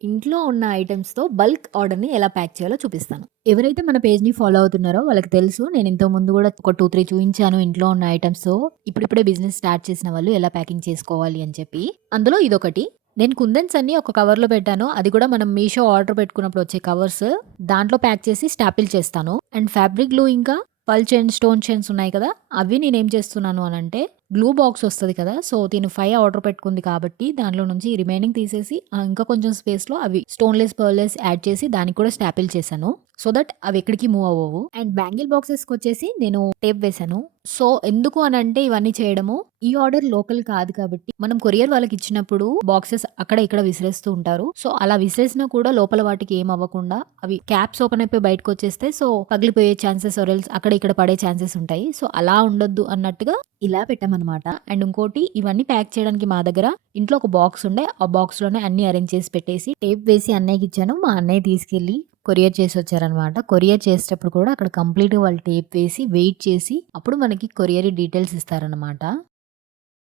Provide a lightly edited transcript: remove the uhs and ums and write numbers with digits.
ఇంట్లో ఉన్న ఐటెమ్స్‌తో బల్క్ ఆర్డర్‌ని ఎలా ప్యాక్ చేయాలో చూపిస్తాను. ఎవరైతే మన పేజ్‌ని ఫాలో అవుతున్నారో వాళ్ళకి తెలుసు. నేను ఇంతకు ముందు గూడా ఒక 2, 3 చూయించాను ఇంట్లో ఉన్న ఐటెమ్స్‌తో ఇప్పుడిప్పుడే బిజినెస్ స్టార్ట్ చేసిన వాళ్ళు ఎలా ప్యాకింగ్ చేసుకోవాలి అని చెప్పి. అందులో ఇదొకటి. నేను కుందన్స్ అన్నీ ఒక కవర్‌లో పెట్టాను. అది కూడా మనం మీషో ఆర్డర్ పెట్టుకున్నప్పుడు వచ్చే కవర్స్. దాంట్లో ప్యాక్ చేసి స్టాపిల్ చేస్తాను. అండ్ ఫ్యాబ్రిక్ గ్లూ ఇంకా పర్ల్ చైన్స్, స్టోన్ చైన్స్ ఉన్నాయి కదా! అవి నేనేం చేస్తున్నాను అనంటే గ్లూ బాక్స్ వస్తది కదా! సో, తిను 5 ఆర్డర్ పెట్టుకుంది కాబట్టి దాంట్లో నుంచి రిమైనింగ్ తీసేసి ఇంకా కొంచెం స్పేస్‌లో అవి స్టోన్‌లెస్, పర్ల్‌లెస్ యాడ్ చేసి దానికి కూడా స్టాపిల్ చేశాను. సో దట్ అవి ఎక్కడికి మూవ్ అవ్వవు. అండ్ బ్యాంగిల్ బాక్సెస్‌కొచ్చేసి నేను టేప్ వేశాను. సో, ఎందుకు అనంటే ఇవన్నీ చేయడము, ఈ ఆర్డర్ లోకల్ కాదు కాబట్టి మనం కొరియర్ వాళ్ళకిచ్చినప్పుడు బాక్సెస్ అక్కడ ఇక్కడ విసిరేస్తూ ఉంటారు. సో, అలా విసిరేసినా కూడా లోపల వాటికి ఏం అవ్వకుండా అవి క్యాప్స్ ఓపెన్ అయిపోయి బయటకొచ్చేస్తే సో, పగిలిపోయే ఛాన్సెస్ ఆర్ ఎల్స్ అక్కడ ఇక్కడ పడే ఛాన్సెస్ ఉంటాయి. సో, అలా ఉండొద్దు అన్నట్టుగా ఇలా పెట్టామనమాట. అండ్ ఇంకోటి ఇవన్నీ ప్యాక్ చేయడానికి మా దగ్గర ఇంట్లో ఒక బాక్స్ ఉండే. ఆ బాక్స్‌లోనే అన్నీ అరేంజ్ చేసి పెట్టేసి టేప్ వేసి అన్నయ్యకిచ్చాను. మా అన్నయ్య తీసుకెళ్ళి కొరియర్ చేసొచ్చారనమాట. కొరియర్ చేసేటప్పుడు కూడా అక్కడ కంప్లీట్‌గా వాళ్ళు టేప్ వేసి, వెయిట్ చేసి అప్పుడు మనకి కొరియర్ డీటెయిల్స్ ఇస్తారనమాట.